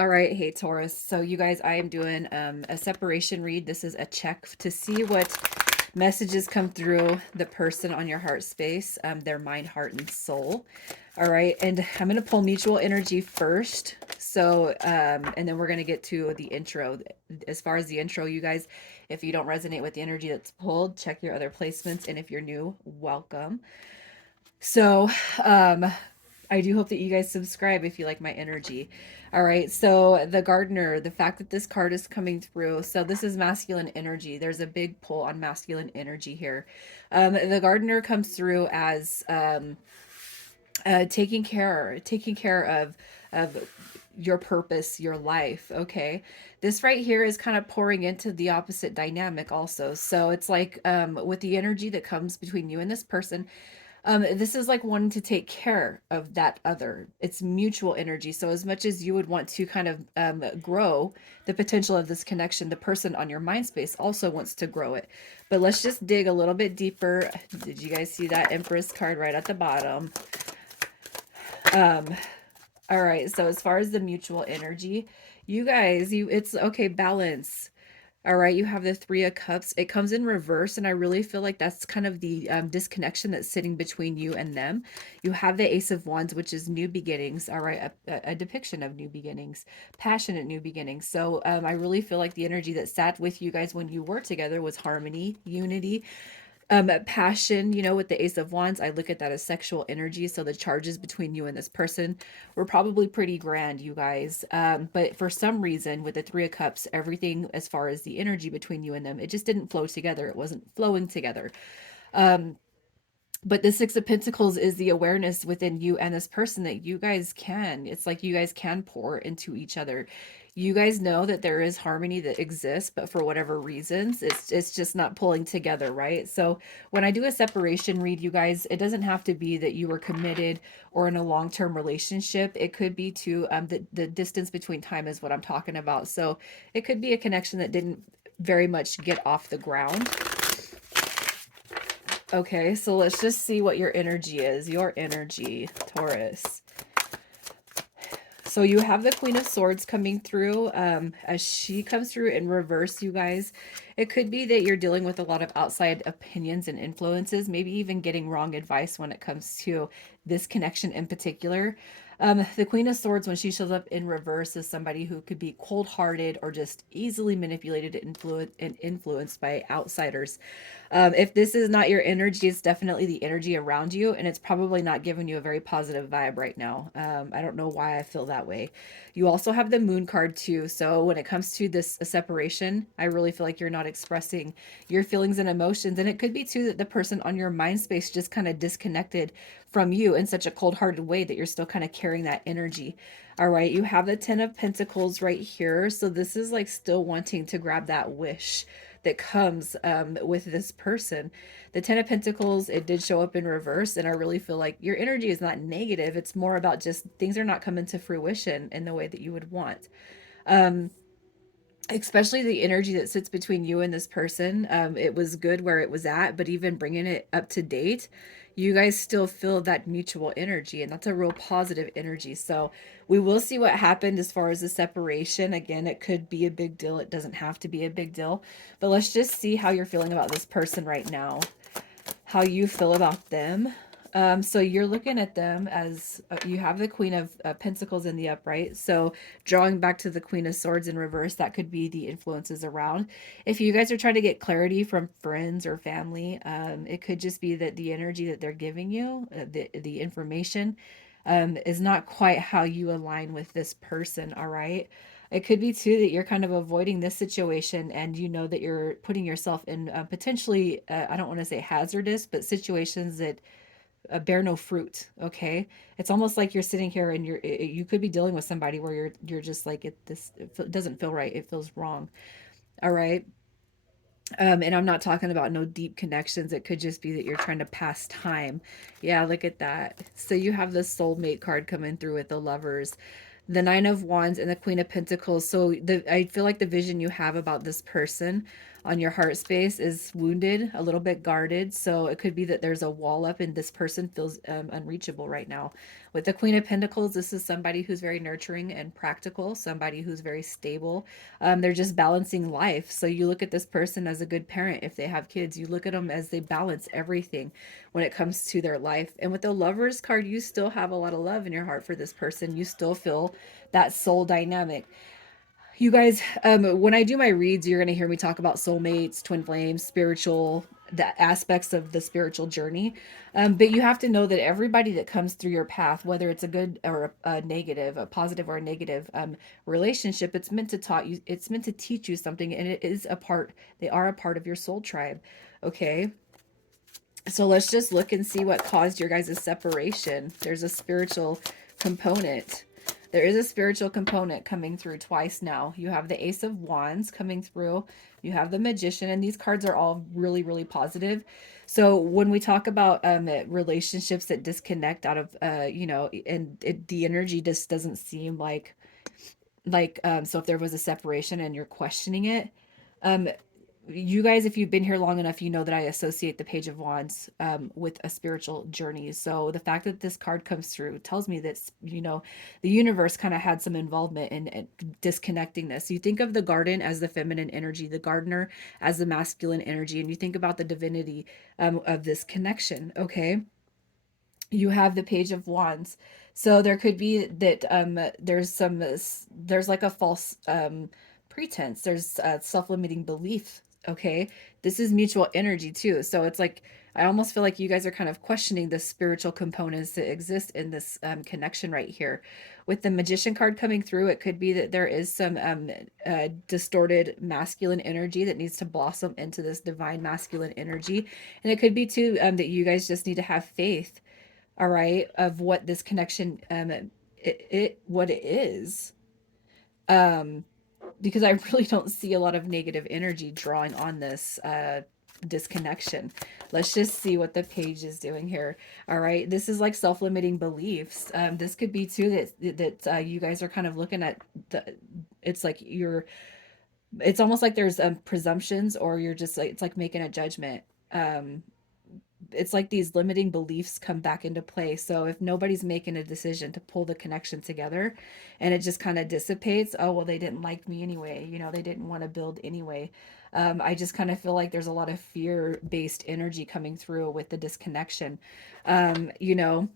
All right, hey Taurus. So you guys, I am doing a separation read. This is a check to see what messages come through the person on your heart space, their mind, heart, and soul. All right, and I'm going to pull mutual energy first. So, and then we're going to get to the intro. As far as the intro, you guys, if you don't resonate with the energy that's pulled, check your other placements. And if you're new, welcome. So, um, I do hope that you guys subscribe if you like my energy. All right. So, the gardener, the fact that this card is coming through. So, this is masculine energy. There's a big pull on masculine energy here. The gardener comes through as taking care of your purpose, your life. Okay. This right here is kind of pouring into the opposite dynamic also. So, it's like with the energy that comes between you and this person, this is like wanting to take care of that other. It's mutual energy. So as much as you would want to kind of grow the potential of this connection, the person on your mind space also wants to grow it. But let's just dig a little bit deeper. Did you guys see that Empress card right at the bottom? Um, all right. So as far as the mutual energy, you guys, it's okay, balance. All right, you have the Three of Cups. It comes in reverse, and I really feel like that's kind of the disconnection that's sitting between you and them. You have the Ace of Wands, which is new beginnings. All right, a depiction of new beginnings, passionate new beginnings. So I really feel like the energy that sat with you guys when you were together was harmony, unity, passion. With the Ace of Wands, I look at that as sexual energy. So the charges between you and this person were probably pretty grand, you guys. But for some reason, with the Three of Cups, everything as far as the energy between you and them, it just didn't flow together. It wasn't flowing together. Um, but the Six of Pentacles is the awareness within you and this person that you guys can. It's like you guys can pour into each other. You guys know that there is harmony that exists, but for whatever reasons, it's just not pulling together, right? So when I do a separation read, you guys, it doesn't have to be that you were committed or in a long-term relationship. It could be to the distance between time is what I'm talking about. So it could be a connection that didn't very much get off the ground. Okay, so let's just see what your energy is. Your energy, Taurus. So you have the Queen of Swords coming through. As she comes through in reverse, you guys, it could be that you're dealing with a lot of outside opinions and influences, maybe even getting wrong advice when it comes to this connection in particular. The Queen of Swords, when she shows up in reverse, is somebody who could be cold-hearted or just easily manipulated and influenced by outsiders. If this is not your energy, it's definitely the energy around you, and it's probably not giving you a very positive vibe right now. I don't know why I feel that way. You also have the Moon card too. So when it comes to this separation, I really feel like you're not expressing your feelings and emotions, and it could be too that the person on your mind space just kind of disconnected from you in such a cold-hearted way that you're still kind of carrying that energy. All right, you have the Ten of Pentacles right here. So this is like still wanting to grab that wish that comes with this person. The Ten of Pentacles, it did show up in reverse, and I really feel like your energy is not negative. It's more about just things are not coming to fruition in the way that you would want. Um, Especially the energy that sits between you and this person. It was good where it was at, but even bringing it up to date, you guys still feel that mutual energy, and that's a real positive energy. So we will see what happened as far as the separation. Again, it could be a big deal. It doesn't have to be a big deal, but let's just see how you're feeling about this person right now, how you feel about them. So you're looking at them as you have the Queen of Pentacles in the upright. So drawing back to the Queen of Swords in reverse, that could be the influences around. If you guys are trying to get clarity from friends or family, it could just be that the energy that they're giving you, the information, is not quite how you align with this person. All right. It could be too that you're kind of avoiding this situation, and you know that you're putting yourself in potentially, I don't want to say hazardous, but situations that bear no fruit. Okay, it's almost like you're sitting here and you could be dealing with somebody where you're just like it doesn't feel right. It feels wrong. All right. And I'm not talking about no deep connections. It could just be that you're trying to pass time. Yeah, look at that. So you have the soulmate card coming through with the lovers. the Nine of Wands, and the Queen of Pentacles. So I feel like the vision you have about this person on your heart space is wounded, a little bit guarded. So it could be that there's a wall up and this person feels unreachable right now. With the Queen of Pentacles, this is somebody who's very nurturing and practical, somebody who's very stable. They're just balancing life. So you look at this person as a good parent if they have kids. You look at them as they balance everything when it comes to their life. And with the Lovers card, you still have a lot of love in your heart for this person. You still feel that soul dynamic. You guys, when I do my reads, you're going to hear me talk about soulmates, twin flames, spiritual, the aspects of the spiritual journey. But you have to know that everybody that comes through your path, whether it's a good or a negative, a positive or a negative relationship, it's meant to taught you, it's meant to teach you something, and it is a part. They are a part of your soul tribe. Okay, so let's just look and see what caused your guys' separation. There's a spiritual component. There is a spiritual component coming through twice now. You have the Ace of Wands coming through. You have the Magician, and these cards are all really, really positive. So when we talk about relationships that disconnect out of, and the energy just doesn't seem so if there was a separation and you're questioning it, um, you guys, if you've been here long enough, you know that I associate the Page of Wands with a spiritual journey. So the fact that this card comes through tells me that, the universe kind of had some involvement in disconnecting this. You think of the garden as the feminine energy, the gardener as the masculine energy, and you think about the divinity of this connection, okay? You have the Page of Wands. So there could be that there's like a false pretense. There's self-limiting belief. Okay. This is mutual energy too. So it's like I almost feel like you guys are kind of questioning the spiritual components that exist in this connection right here. With the Magician card coming through, it could be that there is some distorted masculine energy that needs to blossom into this divine masculine energy. And it could be too that you guys just need to have faith, all right, of what this connection what it is. um because I really don't see a lot of negative energy drawing on this disconnection. Let's just see what the page is doing here. All right, this is like self-limiting beliefs. This could be too that you guys are kind of looking at it's like you're it's almost like there's presumptions, or you're just like it's like making a judgment. um it's like these limiting beliefs come back into play. So if nobody's making a decision to pull the connection together and it just kind of dissipates, oh, well, they didn't like me anyway. They didn't want to build anyway. I just kind of feel like there's a lot of fear based energy coming through with the disconnection. Um, you know,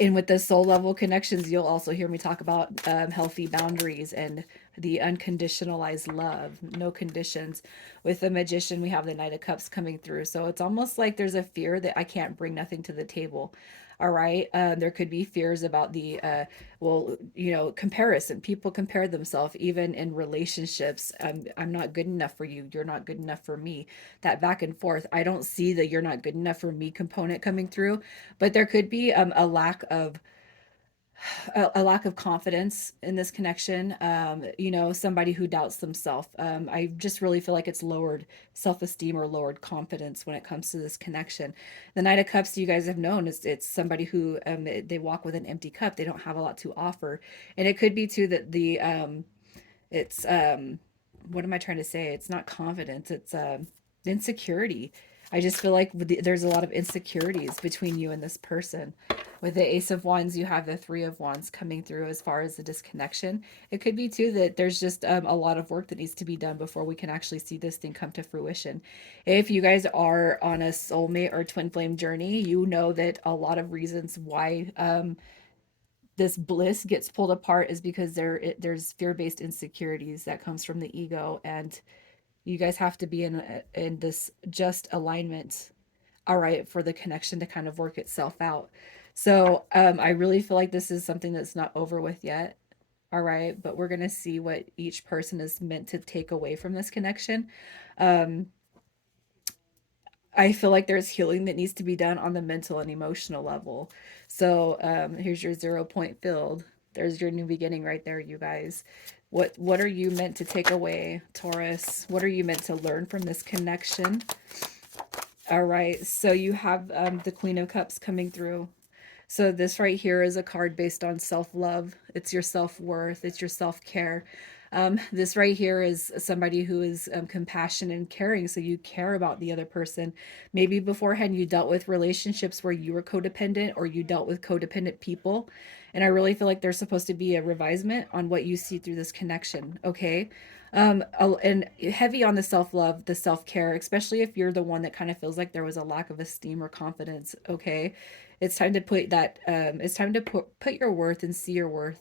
and with the soul level connections, you'll also hear me talk about healthy boundaries and the unconditionalized love, no conditions. With the Magician, we have the Knight of Cups coming through. So it's almost like there's a fear that I can't bring nothing to the table. All right. There could be fears about comparison. People compare themselves even in relationships. I'm not good enough for you. You're not good enough for me. That back and forth. I don't see the you're not good enough for me component coming through, but there could be a lack of confidence in this connection. Somebody who doubts themselves. I just really feel like it's lowered self-esteem or lowered confidence when it comes to this connection. The Knight of Cups, you guys have known, it's somebody who they walk with an empty cup. They don't have a lot to offer, and it could be too that it's what am I trying to say? It's not confidence. It's insecurity. I just feel like there's a lot of insecurities between you and this person. With the Ace of Wands, you have the Three of Wands coming through as far as the disconnection. It could be too that there's just a lot of work that needs to be done before we can actually see this thing come to fruition. If you guys are on a soulmate or twin flame journey, you know that a lot of reasons why this bliss gets pulled apart is because there's fear-based insecurities that comes from the ego, and you guys have to be in this just alignment, all right, for the connection to kind of work itself out. So I really feel like this is something that's not over with yet. All right, but we're gonna see what each person is meant to take away from this connection. um I feel like there's healing that needs to be done on the mental and emotional level. So here's your 0 point filled. There's your new beginning right there, you guys. What are you meant to take away, Taurus? What are you meant to learn from this connection? All right, so you have the Queen of Cups coming through. So this right here is a card based on self-love. It's your self-worth. It's your self-care. This right here is somebody who is compassionate and caring. So you care about the other person. Maybe beforehand you dealt with relationships where you were codependent or you dealt with codependent people. And I really feel like there's supposed to be a revisement on what you see through this connection. Okay. And heavy on the self-love, the self-care, especially if you're the one that kind of feels like there was a lack of esteem or confidence. Okay, it's time to put that it's time to put your worth and see your worth.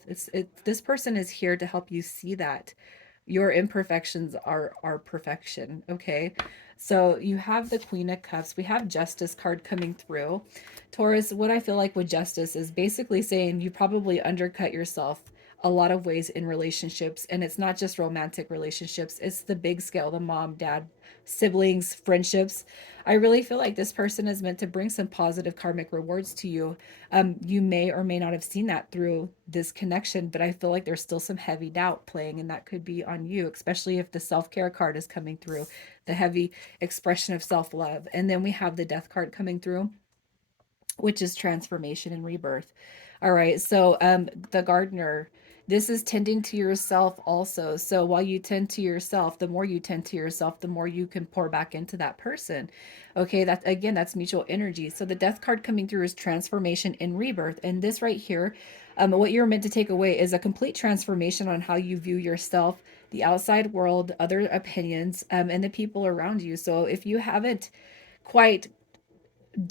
This person is here to help you see that your imperfections are perfection. Okay, so you have the Queen of Cups. We have Justice card coming through. Taurus, what I feel like with Justice is basically saying you probably undercut yourself a lot of ways in relationships, and it's not just romantic relationships, it's the big scale, the mom, dad, siblings, friendships. I really feel like this person is meant to bring some positive karmic rewards to you. You may or may not have seen that through this connection, but I feel like there's still some heavy doubt playing, and that could be on you, especially if the self care card is coming through, the heavy expression of self love. And then we have the death card coming through, which is transformation and rebirth. All right, so the gardener, this is tending to yourself also. So while you tend to yourself, the more you tend to yourself, the more you can pour back into that person. Okay, that again, that's mutual energy. So the death card coming through is transformation and rebirth. And this right here, what you're meant to take away is a complete transformation on how you view yourself, the outside world, other opinions, and the people around you. So if you haven't quite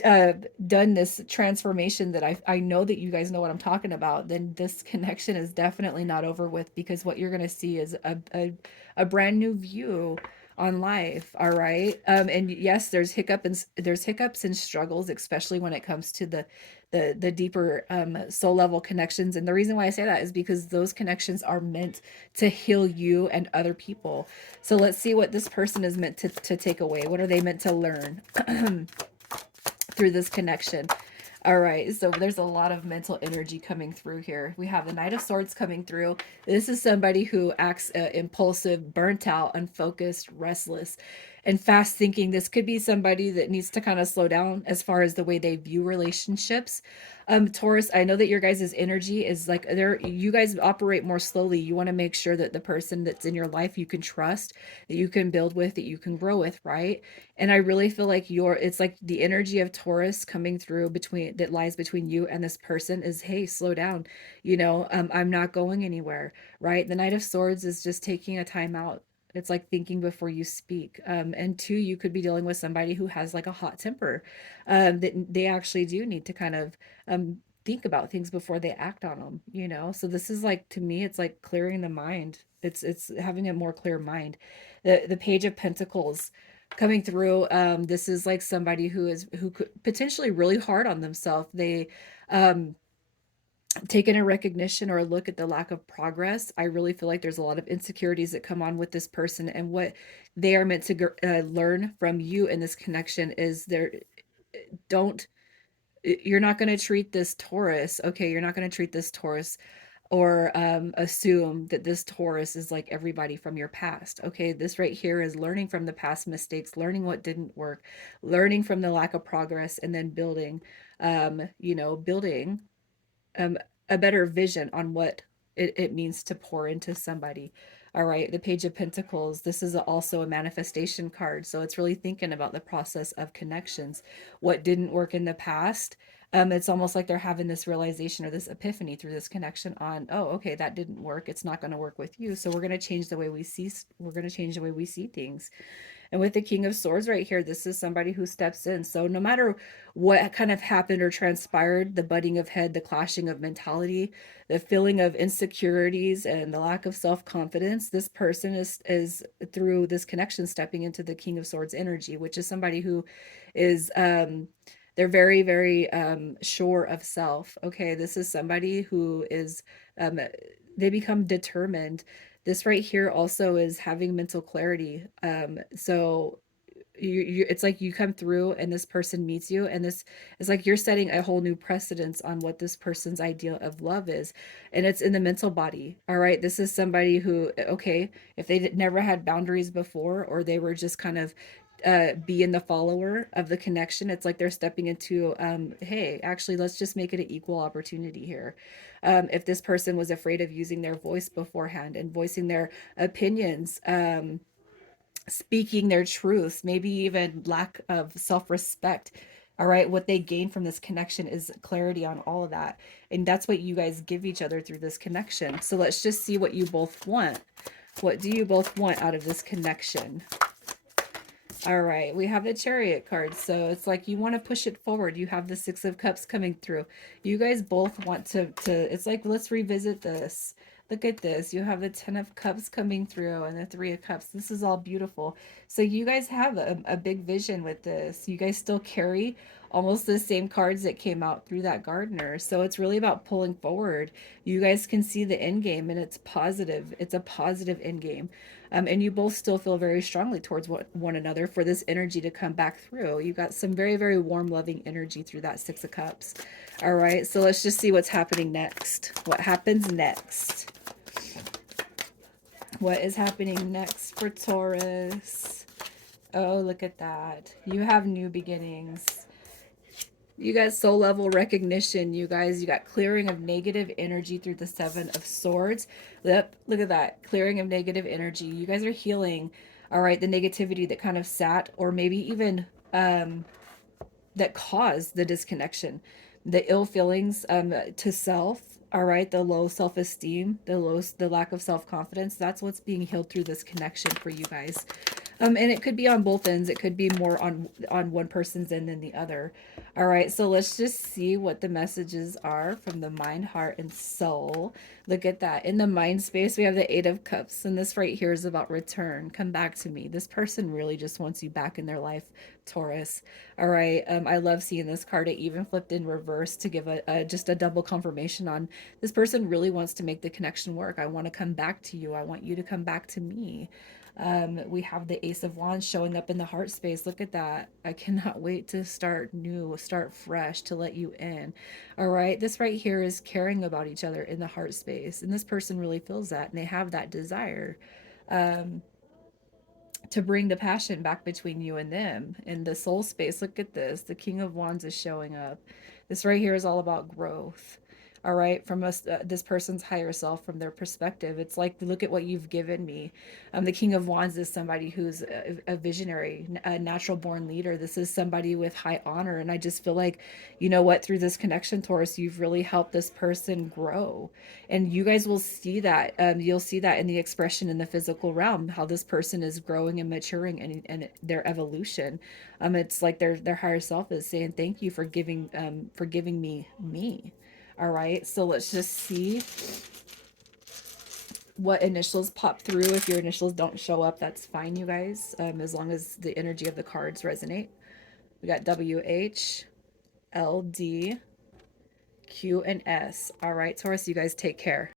uh done this transformation that I know that you guys know what I'm talking about, then this connection is definitely not over with, because what you're going to see is a brand new view on life. All right. And yes, there's hiccups and struggles, especially when it comes to the deeper soul level connections. And the reason why I say that is because those connections are meant to heal you and other people. So let's see what this person is meant to take away. What are they meant to learn through this connection? All right, so there's a lot of mental energy coming through here. We have the Knight of Swords coming through. This is somebody who acts impulsive, burnt out, unfocused, restless, and fast thinking. This could be somebody that needs to kind of slow down as far as the way they view relationships. Taurus, I know that your guys' energy is like there. You guys operate more slowly. You want to make sure that the person that's in your life you can trust, that you can build with, that you can grow with, right? And I really feel like it's like the energy of Taurus coming through between that lies between you and this person is, hey, slow down. I'm not going anywhere, right? The Knight of Swords is just taking a time out. It's like thinking before you speak. And two, you could be dealing with somebody who has like a hot temper, that they actually do need to kind of think about things before they act on them. So this is like, to me, it's like clearing the mind. It's having a more clear mind. The Page of Pentacles coming through. This is like somebody who could potentially really hard on themselves. They um taken a recognition or a look at the lack of progress. I really feel like there's a lot of insecurities that come on with this person, and what they are meant to learn from you in this connection is there don't you're not going to treat this Taurus, okay? You're not going to treat this Taurus or assume that this Taurus is like everybody from your past. Okay, this right here is learning from the past mistakes, learning what didn't work, learning from the lack of progress, and then building, building um, a better vision on what it means to pour into somebody. All right, the Page of Pentacles, this is also a manifestation card. So it's really thinking about the process of connections. What didn't work in the past. It's almost like they're having this realization or this epiphany through this connection on, oh, okay, that didn't work. It's not going to work with you. So we're going to change the way we're going to change the way we see things. And with the King of Swords right here, this is somebody who steps in. So no matter what kind of happened or transpired, the butting of head, the clashing of mentality, the feeling of insecurities and the lack of self-confidence, this person is through this connection stepping into the King of Swords energy, which is somebody who is they're very, very sure of self. Okay, this is somebody who is they become determined. This right here also is having mental clarity. So it's like you come through and this person meets you, and this is like you're setting a whole new precedence on what this person's idea of love is, and it's in the mental body. All right, this is somebody who, okay, if they never had boundaries before, or they were just kind of be in the follower of the connection. It's like they're stepping into, hey, actually, let's just make it an equal opportunity here. If this person was afraid of using their voice beforehand and voicing their opinions, speaking their truths, maybe even lack of self respect. All right, what they gain from this connection is clarity on all of that. And that's what you guys give each other through this connection. So let's just see what you both want. What do you both want out of this connection? All right, we have the Chariot card. So it's like you want to push it forward. You have the Six of Cups coming through. You guys both want to it's like, let's revisit this. Look at this. You have the Ten of Cups coming through and the Three of Cups. This is all beautiful. So you guys have a big vision with this. You guys still carry almost the same cards that came out through that gardener. So it's really about pulling forward. You guys can see the end game and it's positive. It's a positive end game. And you both still feel very strongly towards one another for this energy to come back through. You got some very, very warm, loving energy through that Six of Cups. All right, so let's just see what's happening next. What happens next? What is happening next for Taurus? Oh, look at that. You have new beginnings. You got soul level recognition, you guys. You got clearing of negative energy through the Seven of Swords. Yep, look at that. Clearing of negative energy. You guys are healing, all right, the negativity that kind of sat, or maybe even that caused the disconnection, the ill feelings to self, all right, the low self-esteem, the lack of self-confidence. That's what's being healed through this connection for you guys. And it could be on both ends. It could be more on one person's end than the other. All right, so let's just see what the messages are from the mind, heart, and soul. Look at that. In the mind space, we have the Eight of Cups, and this right here is about return. Come back to me. This person really just wants you back in their life, Taurus. All right, I love seeing this card. It even flipped in reverse to give just a double confirmation on this person really wants to make the connection work. I want to come back to you. I want you to come back to me. We have the Ace of Wands showing up in the heart space. Look at that. I cannot wait to start new, start fresh, to let you in. All right, this right here is caring about each other in the heart space, and this person really feels that, and they have that desire to bring the passion back between you and them. In the soul space, look at this. The King of Wands is showing up. This right here is all about growth. All right, from us, this person's higher self, from their perspective, it's like, look at what you've given me. The King of Wands is somebody who's a visionary, a natural born leader. This is somebody with high honor, and I just feel like, you know what, through this connection, Taurus, you've really helped this person grow, and you guys will see that. You'll see that in the expression in the physical realm, how this person is growing and maturing, and their evolution. It's like their higher self is saying thank you for giving me. All right, so let's just see what initials pop through. If your initials don't show up, that's fine, you guys, as long as the energy of the cards resonate. We got WH, LD, Q, and S. All right, Taurus, you guys take care.